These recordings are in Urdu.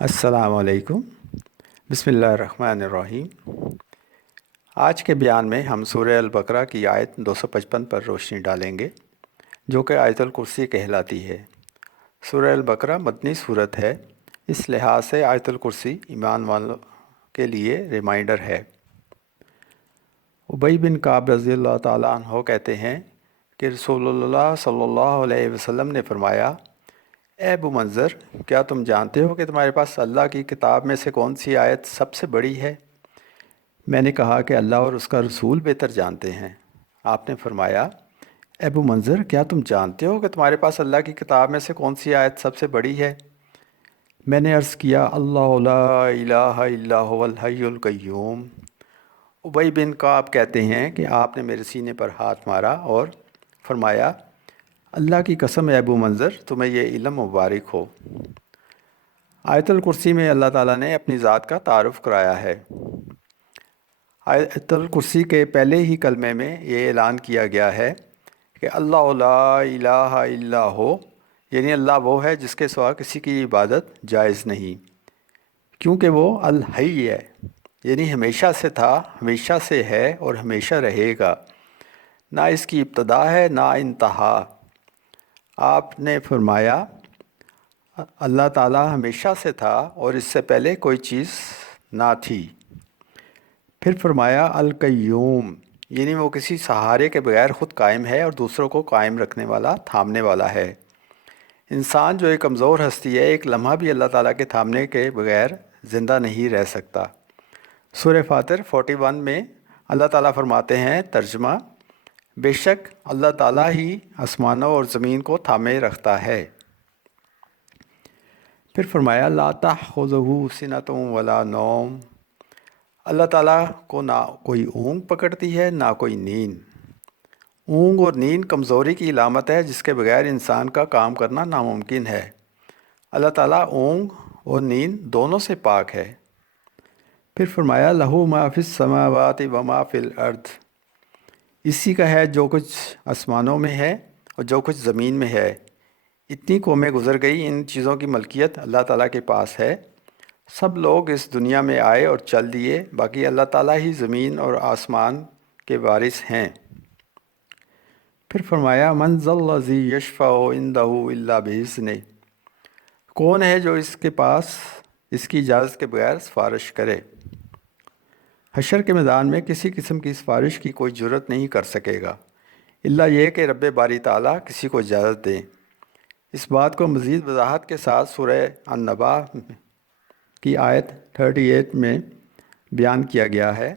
السلام علیکم۔ بسم اللہ الرحمن الرحیم۔ آج کے بیان میں ہم سورہ البقرہ کی آیت 255 پر روشنی ڈالیں گے، جو کہ آیت الکرسی کہلاتی ہے۔ سورہ البقرہ مدنی صورت ہے، اس لحاظ سے آیت الکرسی ایمان والوں کے لیے ریمائنڈر ہے۔ ابی بن کعب رضی اللہ تعالیٰ عنہ کہتے ہیں کہ رسول اللہ صلی اللہ علیہ وسلم نے فرمایا، اے ابو منظر، کیا تم جانتے ہو کہ تمہارے پاس اللہ کی کتاب میں سے کون سی آیت سب سے بڑی ہے؟ میں نے کہا کہ اللہ اور اس کا رسول بہتر جانتے ہیں۔ آپ نے فرمایا، اے ابو منظر، کیا تم جانتے ہو کہ تمہارے پاس اللہ کی کتاب میں سے کون سی آیت سب سے بڑی ہے؟ میں نے عرض کیا، اللہ لا الہ الا هو الحی القیوم۔ ابی بن کعب کہتے ہیں کہ آپ نے میرے سینے پر ہاتھ مارا اور فرمایا، اللہ کی قسم ہے ابو منظر، تمہیں یہ علم مبارک ہو۔ آیت الکرسی میں اللہ تعالیٰ نے اپنی ذات کا تعارف کرایا ہے۔ آیت الکرسی کے پہلے ہی کلمے میں یہ اعلان کیا گیا ہے کہ اللہ لا الہ الا ہو، یعنی اللہ وہ ہے جس کے سوا کسی کی عبادت جائز نہیں، کیونکہ وہ الحی ہے، یعنی ہمیشہ سے تھا، ہمیشہ سے ہے اور ہمیشہ رہے گا، نہ اس کی ابتدا ہے نہ انتہا۔ آپ نے فرمایا، اللہ تعالیٰ ہمیشہ سے تھا اور اس سے پہلے کوئی چیز نہ تھی۔ پھر فرمایا القیوم، یعنی وہ کسی سہارے کے بغیر خود قائم ہے اور دوسروں کو قائم رکھنے والا، تھامنے والا ہے۔ انسان جو ایک کمزور ہستی ہے، ایک لمحہ بھی اللہ تعالیٰ کے تھامنے کے بغیر زندہ نہیں رہ سکتا۔ سورہ فاطر 41 میں اللہ تعالیٰ فرماتے ہیں، ترجمہ، بے شک اللہ تعالیٰ ہی آسمانوں اور زمین کو تھامے رکھتا ہے۔ پھر فرمایا لا تأخذہ سنۃ ولا نوم، اللہ تعالیٰ کو نہ کوئی اونگ پکڑتی ہے نہ کوئی نیند۔ اونگ اور نیند کمزوری کی علامت ہے جس کے بغیر انسان کا کام کرنا ناممکن ہے۔ اللہ تعالیٰ اونگ اور نیند دونوں سے پاک ہے۔ پھر فرمایا لہو ما فی السماوات و ما فی الارض، اسی کا ہے جو کچھ آسمانوں میں ہے اور جو کچھ زمین میں ہے۔ اتنی قومیں گزر گئی، ان چیزوں کی ملکیت اللہ تعالیٰ کے پاس ہے۔ سب لوگ اس دنیا میں آئے اور چل دیے، باقی اللہ تعالیٰ ہی زمین اور آسمان کے وارث ہیں۔ پھر فرمایا من ذا الذی یشفع عندہ الا بإذنہ، کون ہے جو اس کے پاس اس کی اجازت کے بغیر سفارش کرے؟ حشر کے میدان میں کسی قسم کی سفارش کی کوئی جرت نہیں کر سکے گا، الا یہ کہ رب باری تعالیٰ کسی کو اجازت دیں۔ اس بات کو مزید وضاحت کے ساتھ سورہ النبا کی آیت 38 میں بیان کیا گیا ہے۔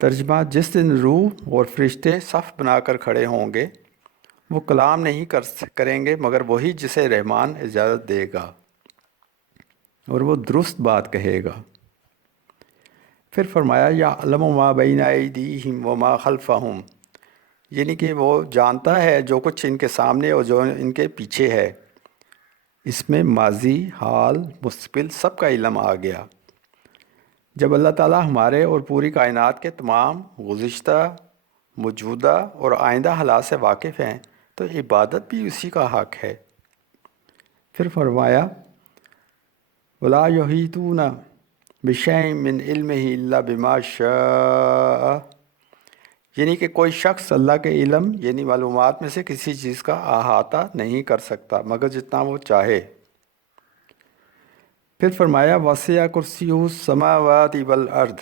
ترجمہ، جس دن روح اور فرشتے صف بنا کر کھڑے ہوں گے، وہ کلام نہیں کریں گے مگر وہی جسے رحمان اجازت دے گا، اور وہ درست بات کہے گا۔ پھر فرمایا یعلم ما بین ایدیہم وما خلفہم، یعنی کہ وہ جانتا ہے جو کچھ ان کے سامنے اور جو ان کے پیچھے ہے۔ اس میں ماضی، حال، مستقبل سب کا علم آ گیا۔ جب اللہ تعالیٰ ہمارے اور پوری کائنات کے تمام گزشتہ، موجودہ اور آئندہ حالات سے واقف ہیں تو عبادت بھی اسی کا حق ہے۔ پھر فرمایا ولا یحیطون بشیء من علمہ الا بما شاء، یعنی کہ کوئی شخص اللہ کے علم یعنی معلومات میں سے کسی چیز کا احاطہ نہیں کر سکتا مگر جتنا وہ چاہے۔ پھر فرمایا وسع کرسیہ السماوات والارض،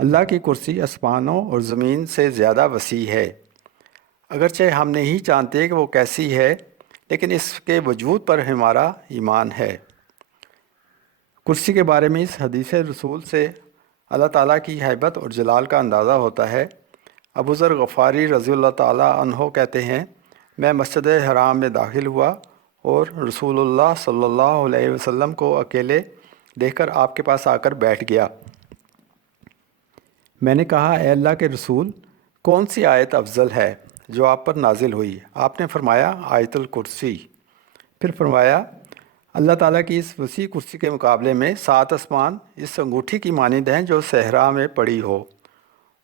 اللہ کی کرسی آسمانوں اور زمین سے زیادہ وسیع ہے۔ اگرچہ ہم نہیں جانتے کہ وہ کیسی ہے، لیکن اس کے وجود پر ہمارا ایمان ہے۔ کرسی کے بارے میں اس حدیث رسول سے اللہ تعالیٰ کی ہیبت اور جلال کا اندازہ ہوتا ہے۔ ابو ذر غفاری رضی اللہ تعالیٰ عنہ کہتے ہیں، میں مسجد حرام میں داخل ہوا اور رسول اللہ صلی اللہ علیہ وسلم کو اکیلے دیکھ کر آپ کے پاس آ کر بیٹھ گیا۔ میں نے کہا، اے اللہ کے رسول، کون سی آیت افضل ہے جو آپ پر نازل ہوئی؟ آپ نے فرمایا آیت الکرسی۔ پھر فرمایا اللہ تعالیٰ کی اس وسیع کرسی کے مقابلے میں 7 آسمان اس انگوٹھی کی مانند ہیں جو صحرا میں پڑی ہو،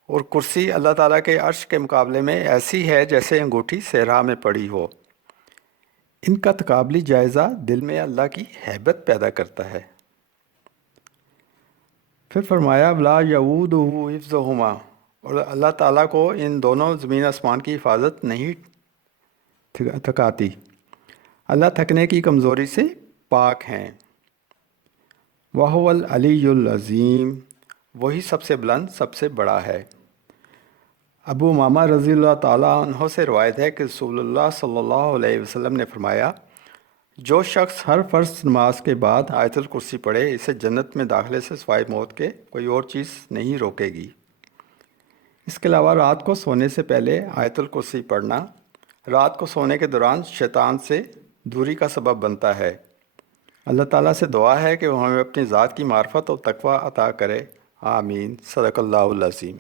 اور کرسی اللہ تعالیٰ کے عرش کے مقابلے میں ایسی ہے جیسے انگوٹھی صحرا میں پڑی ہو۔ ان کا تقابلی جائزہ دل میں اللہ کی ہیبت پیدا کرتا ہے۔ پھر فرمایا وَلَا يَئُودُهُ حِفْظُهُمَا، اور اللہ تعالیٰ کو ان دونوں زمین آسمان کی حفاظت نہیں تھکاتی۔ اللہ تھکنے کی کمزوری سے پاک ہیں۔ وَهُوَ الْعَلِيُّ الْعَظِيمُ، وہی سب سے بلند، سب سے بڑا ہے۔ ابو امامہ رضی اللہ تعالیٰ عنہ سے روایت ہے کہ رسول اللہ صلی اللہ علیہ وسلم نے فرمایا، جو شخص ہر فرض نماز کے بعد آیت الکرسی پڑھے، اسے جنت میں داخلے سے سوائے موت کے کوئی اور چیز نہیں روکے گی۔ اس کے علاوہ رات کو سونے سے پہلے آیت الکرسی پڑھنا رات کو سونے کے دوران شیطان سے دوری کا سبب بنتا ہے۔ اللہ تعالیٰ سے دعا ہے کہ وہ ہمیں اپنی ذات کی معرفت اور تقوی عطا کرے۔ آمین۔ صدق اللہ العظیم۔